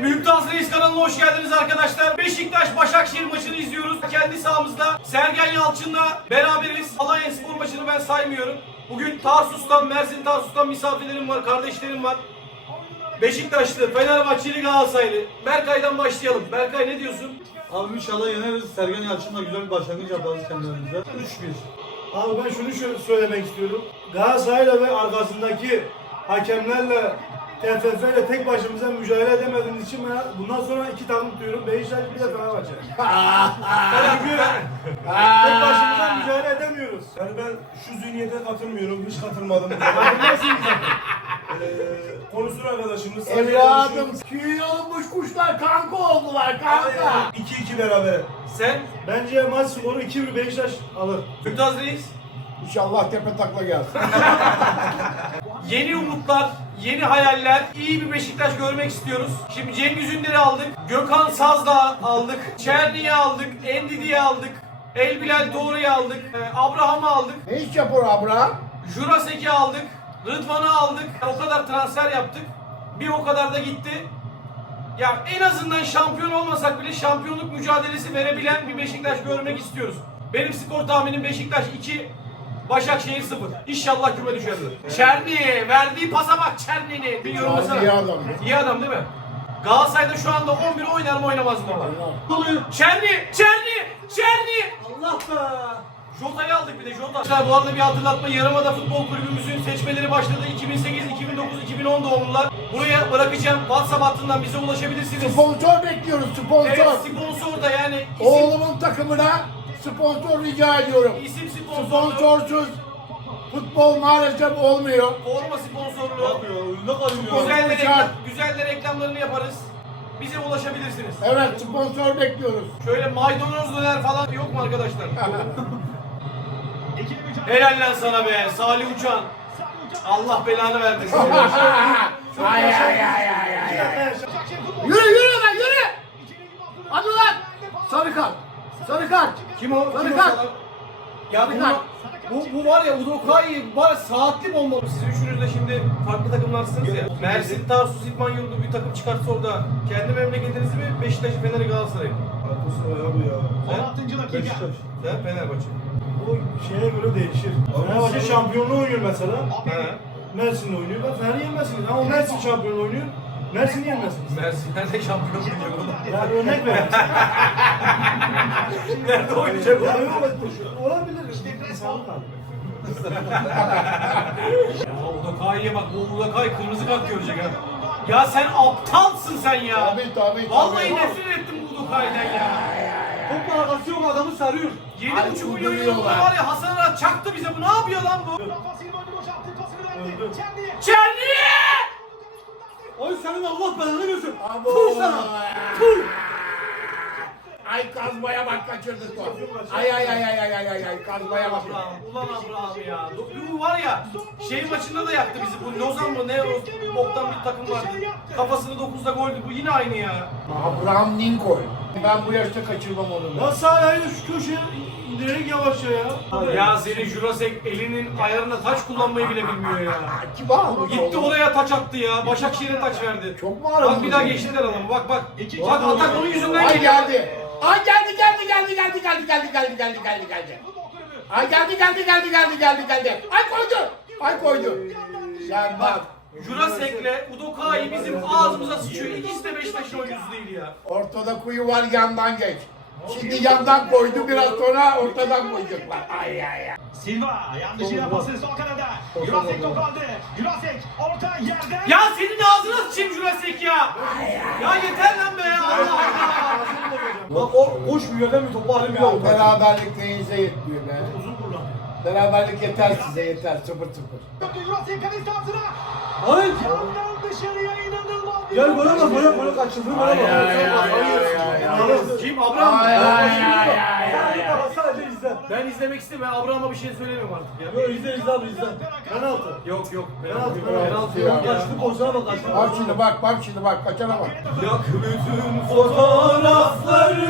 Mümtaz Reis kanalına hoş geldiniz arkadaşlar. Beşiktaş Başakşehir maçını izliyoruz. Kendi sahamızda Sergen Yalçın'la beraberiz. Alanya Spor maçını ben saymıyorum. Bugün Tarsus'tan, Mersin Tarsus'tan misafirlerim var, kardeşlerim var. Beşiktaşlı, Fenerbahçeli, Galatasaraylı. Berkay'dan başlayalım. Berkay ne diyorsun? Abi inşallah yeneriz. Sergen Yalçın'la güzel bir başlangıç yaparız kendilerimize. 3-1. Abi ben şunu söylemek istiyorum. Galatasaray'la ve arkasındaki hakemlerle TFF ile tek başımıza mücadele edemediğimiz için ben bundan sonra iki takım tutuyorum. Beşiktaş bir de Fenerbahçe. Çünkü tek başımıza mücadele edemiyoruz. Yani ben şu zihniyete katılmıyorum, hiç katılmadım. Farkındaysınız zaten. ee, konuşur arkadaşımız. sadece Evladım konuşuyor. tüy olmuş kuşlar kanka oldular kanka. Aynen, 2-2 beraber. Sen, Bence maç skoru 2-1 Beşiktaş alır. Mümtaz Reis. İnşallah tepe takla gelsin. Yeni umutlar, yeni hayaller, iyi bir Beşiktaş görmek istiyoruz. Şimdi Cengiz Ünder'i aldık, Gökhan Sazdağ aldık, Çerni'yi aldık, Endidi'yi aldık, El Bilal Doğru'yu aldık, e, Abraham'ı aldık, ne iş yapıyor Abraham? Jurasek'i aldık, Rıdvan'ı aldık. O kadar transfer yaptık. Bir o kadar da gitti. Ya en azından şampiyon olmasak bile şampiyonluk mücadelesi verebilen bir Beşiktaş görmek istiyoruz. Benim skor tahminim Beşiktaş 2, Başakşehir 0. İnşallah küme düşerler. Çerni verdiği pasa bak Çerni'ni. Biliyorum Abi mesela. iyi adam. İyi adam değil mi? Galatasaray'da şu anda 11 oynar mı oynamaz mı? Çerni! Çerni! Çerni! Allah be! Jota'yı aldık bir de Jota. Bu arada bir hatırlatma Yarımada Futbol Kulübümüzün seçmeleri başladı. 2008, 2009, 2010 doğumlular. Buraya bırakacağım. WhatsApp hattından bize ulaşabilirsiniz. Sponsor bekliyoruz sponsor. Evet sponsor da yani isim, Oğlumun takımına sponsor rica ediyorum. isim sponsorluğu, Sponsorsuz futbol maalesef olmuyor. forma sponsorluğu, Yapıyor, oyunda kalıyor. güzel de, reklam, güzel de reklamlarını yaparız. Bize ulaşabilirsiniz. Evet sponsor bekliyoruz. Şöyle maydanoz döner falan yok mu arkadaşlar? Helal lan sana be Salih Uçan. Allah belanı vermesin. ay ay ay ay ay ay. Yürü yürü lan yürü. Hadi lan. Sarı kart. Sarı kart. Kim o? Sarı Kim o kart. sana? Ya Sarı bu, kart. bu, bu var ya Udokai var ya saatli bomba. Siz üçünüz de şimdi farklı takımlarsınız ya. Mersin, Tarsus, İdman Yurdu bir takım çıkarsa orada kendi memleketinizi mi Beşiktaş'ı, Fener'i, Galatasaray'ı? Galatasaray ya bu ya. Sen? Beşiktaş. Sen Fenerbahçe. O şeye göre değişir. Fenerbahçe şampiyonluğu oynuyor mesela. He. Mersin'le oynuyor. Ben Fener'i yenmezsiniz. Ama Mersin şampiyon oynuyor. Mersin'i yenmezsiniz. Mersin nerede şampiyon olacak oğlum? Yani örnek verin. Nerede oynayacak yok, olabilir. İnsanlık abi. Ya Udokai'ye bak bu Udokai kırmızı kart görecek ha. Ya sen aptalsın sen ya. Tabii tabii Vallahi tabii. nefret ettim bu Udokai'den ya. Topla arkası yok adamı sarıyor. 7,5 milyon euro var ya Hasan Arat çaktı bize bu ne yapıyor lan bu? Öldü. Çerni! Oy senin Allah belanı versin. Abo. Tuh sana. Ay kazmaya bak kaçırdık o. Ay ay ay ay ay ay ay ay kazmaya bak. Abraham, ulan Abraham ya. Bu var ya şey maçında da yaktı bizi. Bu Lozan mı ne o boktan bir takım vardı. Kafasını 9'da goldü. Bu yine aynı ya. Abraham Lincoln. Ben bu yaşta kaçırmam onu. Sağ ayağıyla şu köşeye indirerek yavaşça ya. Ya senin Jurasek elinin ayarına taç kullanmayı bile bilmiyor ya. Kim aldı? Gitti oraya taç attı ya. Başakşehir'e taç verdi. Çok mu aradı? Bak bir daha geçtiler adamı. Bak bak. Bak atak onun yüzünden Ay geliyor. geldi. Ay geldi geldi geldi geldi geldi geldi geldi geldi geldi geldi. Ay geldi geldi geldi geldi geldi geldi. Ay koydu. Ay koydu. Sen bak. Jurasek'le Udokai bizim ağzımıza sıçıyor. İkisi de Beşiktaş'ın oyuncusu değil ya. Ortada kuyu var yandan geç. Şimdi yandan koydu biraz sonra ortadan koyacaklar. Ay ay ay. Silva yanlışıyla pası sol kanada. Jurasek topu aldı. Jurasek orta yerden. Ya senin ağzına sıçayım Jurasek ya. Ya yeter lan be ya. Allah Allah. Bak o koşmuyor değil mi? Topu alayım bir Ya avukat. beraberlik neyinize yetmiyor be. Uzun kullan. Beraberlik yeter size yeter. Sıfır sıfır. Jurasek kalesi altına. Hayır. Yandan dışarıya inanılmaz Gel bana bak bana bana kaçırdı bana bak. Kim? Abraham? Ay ay ay izle. Ben izlemek istemiyorum. Ben Abraham'a bir şey söylemiyorum artık ya. Yo izle izle abi izle. Penaltı. Yok yok. Penaltı, Penaltı, penaltı yok. Kaçtı pozisyona bak kaçtı. Bak şimdi bak bak şimdi bak kaçana bak. Yak bütün fotoğrafları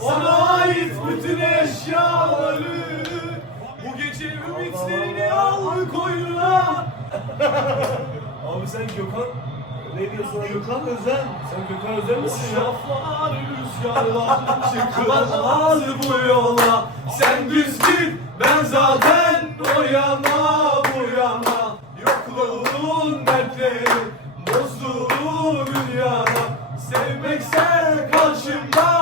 Sana ait bütün eşyaları Bu gece ümitlerini al koynuna Abi sen Gökhan Ne diyorsun? Gökhan Özen. Sen Gökhan Özel misin ya? Şaflar rüzgarlar çıkmaz bu yola Sen düz git ben zaten o yana bu yana Yokluğun dertleri bozdu dünyada Sevmekse karşımda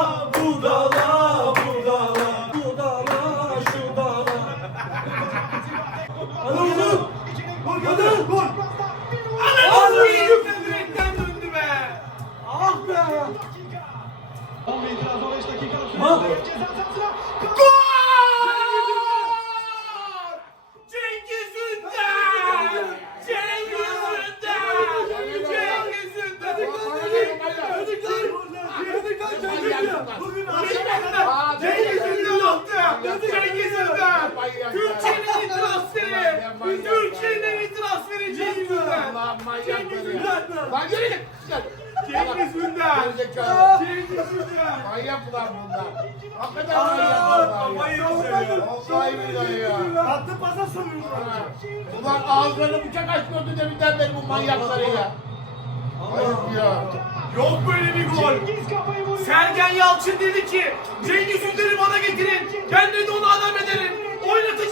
Bugün Aa, Cengiz Ünder attı! Cengiz Ünder! Türkiye'nin transferi! Türkiye'nin transferi Cengiz manyak Cengiz. Ünder! Lan yürü git. Cengiz Ünder! Gerizekalı. Cengiz Ünder! Manyak ulan bunlar. Hakikaten manyak bunlar ya. Vallahi billahi ya. attı pasa soruyorlar. Ulan ağızlarını bıçak açmıyordu deminden beri bu manyaklarıyla. Ayıp ya. Yok böyle bir gol! Cengiz kafayı vuruyor. Sergen Yalçın dedi ki Cengiz Ünder'i bana getirin. Ben de onu adam ederim. Oynatacağım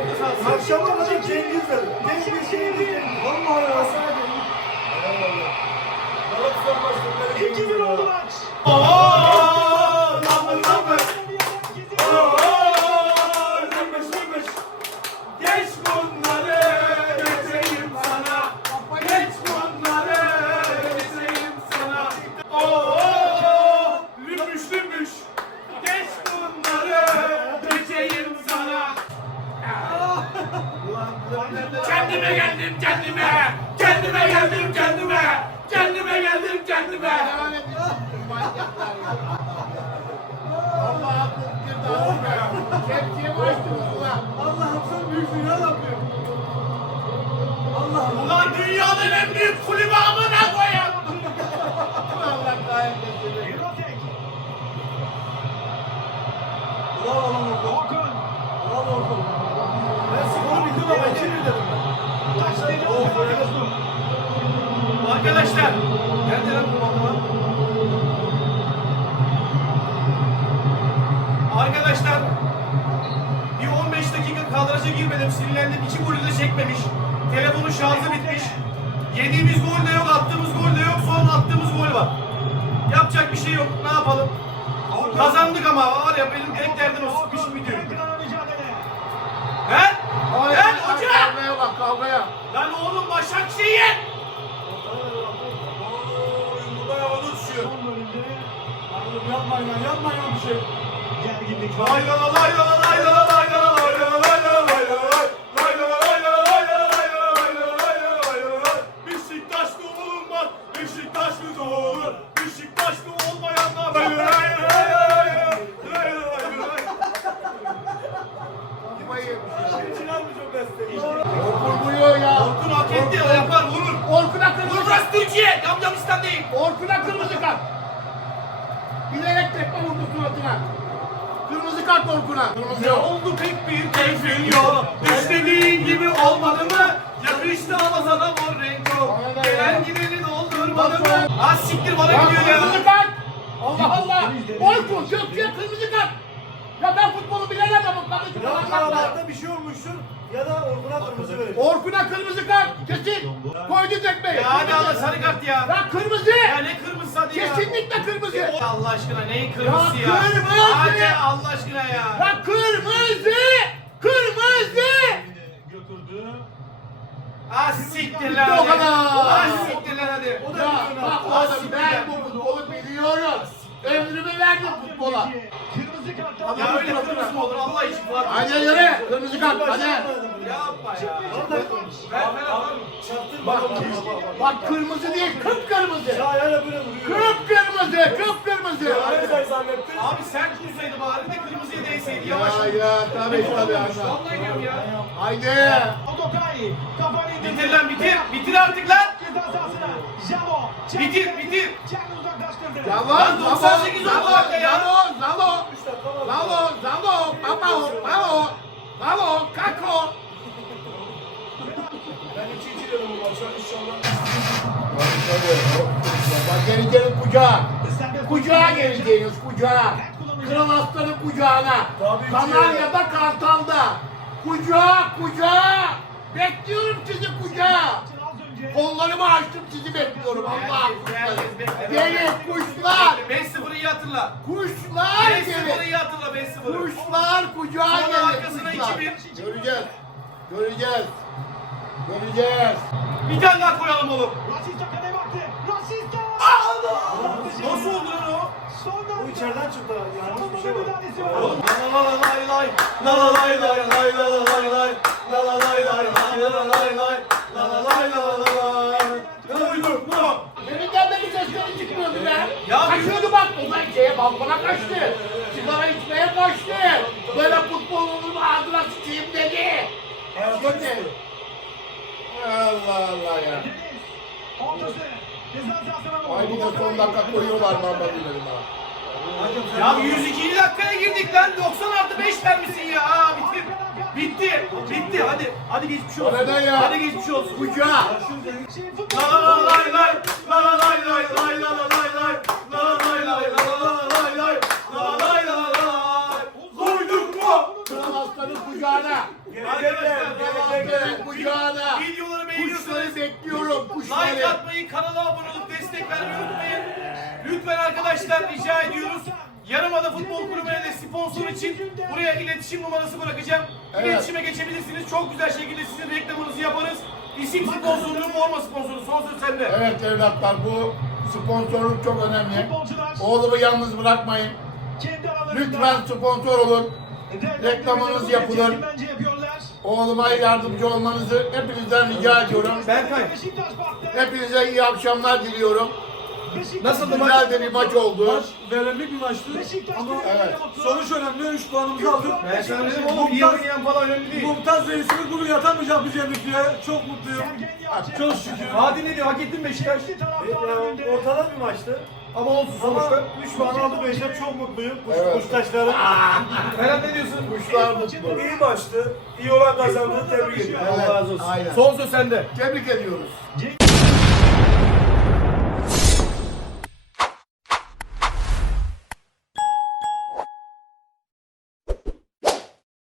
orta akşama kadar Cengiz dedi. Cengiz Cengiz Cengiz. Vallahi ya sana Cengiz. Galatasaray başkanı 2-1 oldu maç. Ooo! Number number. Geç bunları en büyük kulübü amına koyayım. Allah kahretmesin. Eurotek. Bravo lan Orkun. Orkun. Bravo Orkun. Ben skoru bildim ama iki bir dedim ben. Taş dedi. Böyle. Arkadaşlar. Nerede lan bu baba? Arkadaşlar. Bir 15 dakika kadraja girmedim. Sinirlendim. İki golü de çekmemiş. Telefonun şarjı bitmiş. Yediğimiz gol de yok, attığımız gol de yok. Son attığımız gol var. Yapacak bir şey yok. Ne yapalım? Kazandık ama var ya benim tek derdim o sıkmış video. He? He hoca? Kavgaya bak kavgaya. Lan oğlum Başakşehir! Yumurta havada uçuyor. Yapmayın lan yapmayın lan bir şey. gerginlik Lay la la lay la la Kim o? Orkun vuruyor ya. Orkun hak etti, yapar, vurur. Orkun'a kırmızı burası Türkiye, Yamyamistan değil. Orkun'a kırmızı kart. Bilerek tekme vurdu suratına. Kırmızı kart Orkun'a. Ne oldu pek bir keyfin yok siktir bana Ya gidiyor kırmızı ya kart. Allah Allah. Orkun Gökçe'ye kırmızı kart. Ya ben futbolu bilen adamım kardeşim. Ya. Karabaht'ta bir şey olmuştur ya da Orkun'a kırmızı verir. Orkun'a kırmızı kart. Kesin. Koydu tekmeyi. Ya hadi Allah sarı kart ya Ya kırmızı. Ya ne kırmızı hadi ya Kesinlikle kırmızı. Allah aşkına neyin kırmızısı ya, Ya kırmızı! Hadi Allah aşkına ya Ya kırmızı. Kırmızı. götürdü. Ha siktir lan o kadar. Ha siktir lan hadi Ya bak oğlum ben bu futbolu biliyorum. Ömrümü verdim futbola. Kırmızı kart. Ya öyle kırmızı mı olur Allah için Fuat Hadi yürü. Kırmızı kart hadi. Yapma ya Ben ben atarım Bak, bak kırmızı değil kıpkırmızı. Ya ayağıyla böyle vuruyor. Kıpkırmızı kıpkırmızı. Arkadaş zannetti. Abi sert vursaydı bari de kırmızıya değseydi yavaş Ya ya tabii tabii. Vallahi diyorum ya Haydi. Kafanı indirdi. Bitir lan bitir bitir artık lan Ceza sahasına. Jabo. Bitir bitir Kendini uzaklaştırdı. Zalo, Lan Zalo, 98 oldu Zalo, dakika ya. Zalo, Zalo, Zalo, Zalo, Papa, Zalo, Zalo, Kako. Ben 2-2 dedim bu maça inşallah. Bak geleceğiniz kucağa. Kucağa geleceğiniz kucağa. Kral Aslan'ın kucağına. Kanarya'da Kartal'da. Kucağa, kucağa. Bekliyorum sizi kucağa. Kollarımı açtım sizi bekliyorum Allah'ım kuşları. Gelin kuşlar. 5-0'ı iyi hatırla. Kuşlar 5-0'ı gelin. iyi hatırla 5-0'ı. Kuşlar kucağa Sonra gelin arkasına kuşlar. 2-1. Göreceğiz. Göreceğiz. Göreceğiz. Bir tane daha koyalım oğlum. Rasista kaleye baktı. Rasista. Nasıl oldu lan o? Sonra O içeriden çıktı. Yanlış bir şey var. müdahalesi var. Oğlum la la la lay lay. La la lay lay lay balkona kaçtı. Sigara içmeye kaçtı. Böyle futbol olur mu ağzına sıçayım dedi. Düştü. Allah Allah ya. Ay bir de son dakika koyuyorlar baba bilelim ha. Ya 102. dakikaya girdik lan. 90 artı 5 vermişsin ya. Aa, bitti. Bitti. Bitti. Hadi. Hadi geçmiş olsun. Neden ya? Hadi geçmiş olsun. Şimdi futbol. La la la. La la lay lay lay la la lay lay. La la lay lay la la kucağına. Arkadaşlar Aslan'ın kucağına. videoları beğeniyorsanız Kuşları bekliyorum like kuşları. atmayı, kanala abone olup destek vermeyi unutmayın. Lütfen arkadaşlar rica ediyoruz. Yarımada Futbol Kulübü'ne de sponsor için buraya iletişim numarası bırakacağım. Evet. İletişime geçebilirsiniz. Çok güzel şekilde sizin reklamınızı yaparız. İsim sponsorluğu, forma sponsoru. Son söz sende. Evet evlatlar bu sponsorluk çok önemli. Oğlumu yalnız bırakmayın. Lütfen sponsor olun. Reklamınız yapılır. Oğluma yardımcı olmanızı hepinizden rica ediyorum. Berkay. Hepinize iyi akşamlar diliyorum. Maç? Güzel de bir maç oldu. Maç verimli bir maçtı. Ama Evet. sonuç önemli. 3 puanımızı aldık. Ben sana dedim oğlum iyi oynayan falan önemli değil. Mumtaz reisimiz bugün yatamayacak biz yedik diye. Çok mutluyum. Çok şükür. Hadi ne diyor? Hak ettin Beşiktaş. Önünde. ortada bir maçtı. Ama olsun sonuçta. 3 puan aldı Beşiktaş çok mutluyum. Kuş, Evet. Kuştaşları. Ferhat ne diyorsun? Kuşlar mutlu. İyi maçtı. İyi olan kazandı. Tebrik ediyorum. Allah razı olsun. aynen. Son söz sende. Tebrik ediyoruz.